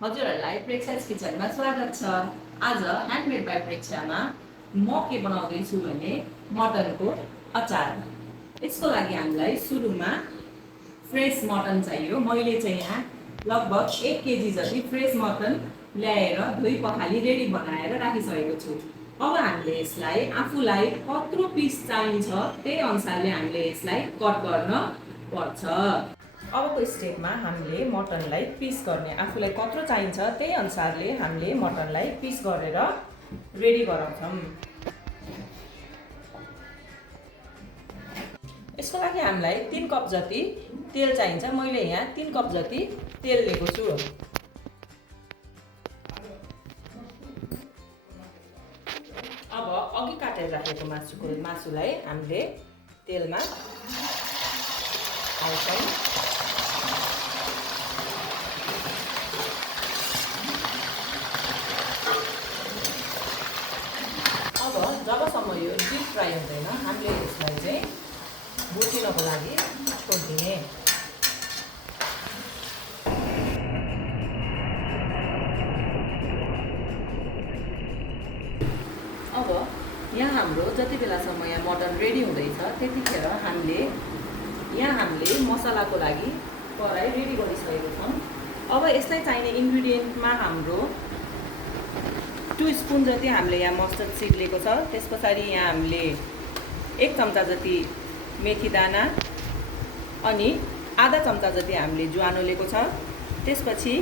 हजुरहरूलाई प्रेक्षास किचनमा स्वागत छ। आज ह्यान्डमेड बाई प्रेक्षामा म के बनाउँदैछु भने मटनको अचार। यसको लागि हामीलाई सुरुमा फ्रेस मटन चाहियो। मैले चाहिँ यहाँ लगभग 1 केजी जति फ्रेस मटन ल्याएर धोई पखाली रेडी बनाएर राखिसकेको छु। अब हामीले यसलाई आफूलाई कत्रो पिस चाहिन्छ त्यही अनुसारले हामीले यसलाई कट गर्न पर्छ। अबको स्टेपमा हामीले मटनलाई पिस गर्ने, आफूलाई कत्रो चाहिन्छ त्यही अनुसारले हामीले मटनलाई पिस गरेर रेडी गराउँछौँ। यसको लागि हामीलाई 3 कप जति तेल चाहिन्छ। मैले यहाँ 3 कप जति तेल लिएको छु। अब अघि काटेर राखेको मासुलाई हामीले तेलमा हाल्छौँ। अब जबसम्म यो डिप फ्राई हुँदैन हामीले यसलाई चाहिँ भुटिनको लागि छोडिदिने। अब यहाँ हाम्रो जति बेलासम्म यहाँ मटन रेडी हुँदैछ त्यतिखेर हामीले मसलाको लागि कराई रेडी गरिसकेको छौँ। अब यसलाई चाहिने इन्ग्रिडियन्टमा हाम्रो 2 स्पुन जति हामीले यहाँ मस्टर्ड सिड लिएको छ। त्यस पछाडि यहाँ हामीले 1 चम्चा जति मेथी दाना अनि आधा चम्चा जति हामीले ज्वानो लिएको छ। त्यसपछि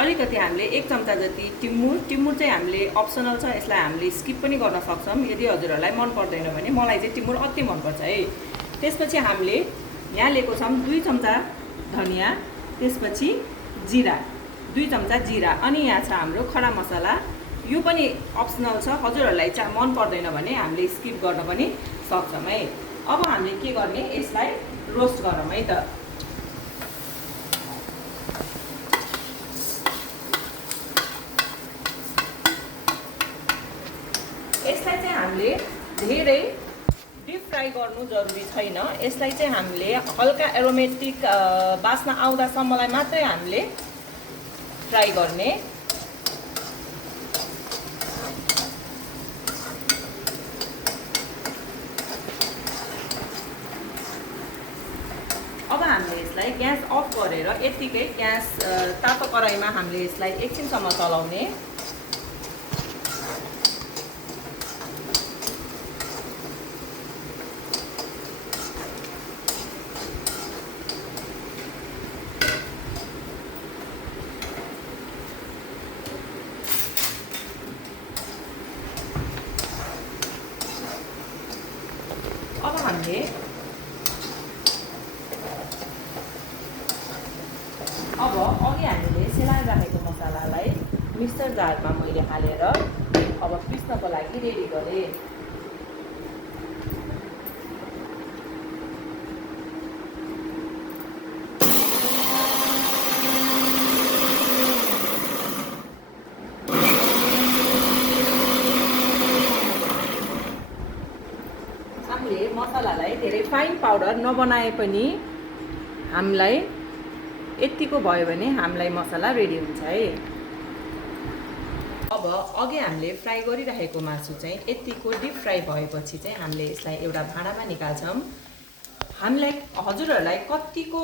अलिकति हामीले 1 चम्चा जति टिमुर चाहिँ हामीले अप्सनल छ, यसलाई हामीले स्किप पनि गर्न सक्छौँ यदि हजुरहरूलाई मन पर्दैन भने। मलाई चाहिँ टिमुर अति मनपर्छ है। त्यसपछि हामीले यहाँ लिएको छौँ 2 चम्चा धनियाँ, त्यसपछि जिरा 2 चम्चा जिरा, अनि यहाँ छ हाम्रो खडा मसला। यो पनि अप्सनल छ, हजुरहरूलाई चाहिँ मन पर्दैन भने हामीले स्किप गर्न पनि सक्छौँ है। अब हामीले के गर्ने, यसलाई रोस्ट गरौँ है त। यसलाई चाहिँ हामीले धेरै डिप फ्राई गर्नु जरुरी छैन। यसलाई चाहिँ हामीले हल्का एरोमेटिक बास्ना आउँदासम्मलाई मात्रै हामीले फ्राई गर्ने। अब हामीले यसलाई ग्यास अफ गरेर यतिकै ग्यास तातो कराईमा हामीले यसलाई एकछिनसम्म चलाउने। अब हामीले अघि हामीले सेलाएर राखेको मसलालाई मिक्सर जारमा मैले हालेर अब पिस्नको लागि रेडी गरेँ। हामीले मसलालाई धेरै फाइन पाउडर नबनाए पनि हामीलाई यतिको भयो भने हामीलाई मसला रेडी हुन्छ है। अब अघि हामीले फ्राई गरिरहेको मासु चाहिँ यतिको डिप फ्राई भएपछि चाहिँ हामीले यसलाई एउटा भाँडामा निकाल्छौँ। हामीलाई हजुरहरूलाई कतिको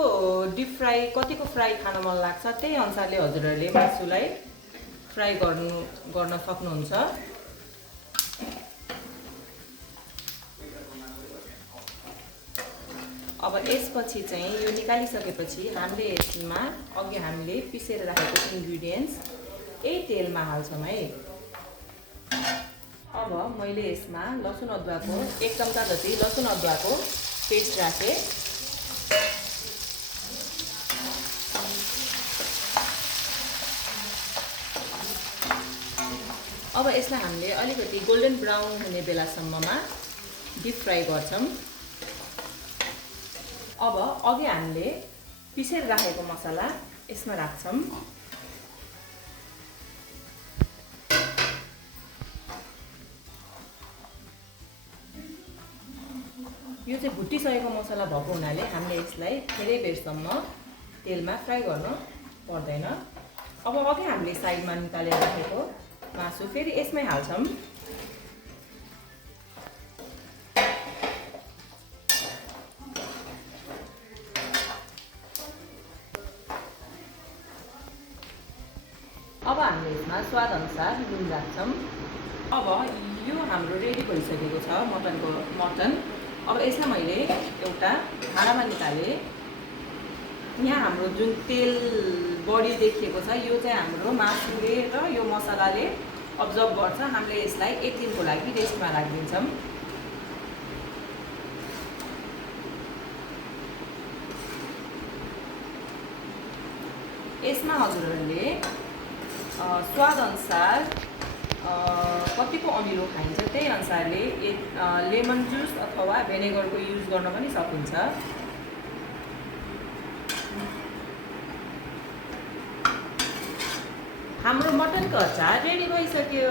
डिप फ्राई कतिको फ्राई खान मन लाग्छ त्यही अनुसारले हजुरहरूले मासुलाई फ्राई गर्न सक्नुहुन्छ। अब यसपछि चाहिँ यो निकालिसकेपछि हामीले यसमा अघि हामीले पिसेर राखेको इन्ग्रिडियन्ट्स यही तेलमा हाल्छौँ है। अब मैले यसमा लसुन अदुवाको 1 चम्चा जति लसुन अदुवाको पेस्ट राखेँ। अब यसलाई हामीले अलिकति गोल्डन ब्राउन हुने बेलासम्ममा डिप फ्राई गर्छौँ। अब अघि हामीले पिसेर राखेको मसला यसमा राख्छौँ। यो चाहिँ भुटिसकेको मसला भएको हुनाले हामीले यसलाई धेरै बेरसम्म तेलमा फ्राई गर्न पर्दैन। अब अघि हामीले साइडमा निकालेर राखेको मासु फेरि यसमै हाल्छौँ। अब हामीले यसमा स्वादअनुसार नुन राख्छौँ। अब यो हाम्रो रेडी भइसकेको छ मटन। अब यसलाई मैले एउटा भाँडामा निकालेँ। यहाँ हाम्रो जुन तेल बढी देखिएको छ यो चाहिँ हाम्रो मासुले र यो मसलाले अब्जर्भ गर्छ। हामीले यसलाई 1 दिनको लागि रेस्टमा राखिदिन्छौँ। यसमा हजुरहरूले स्वादअनुसार कतिको अमिलो खाइन्छ त्यही अनुसारले लेमन जुस अथवा भेनेगरको युज गर्न पनि सकिन्छ। हाम्रो मटनको अचार रेडी भइसक्यो।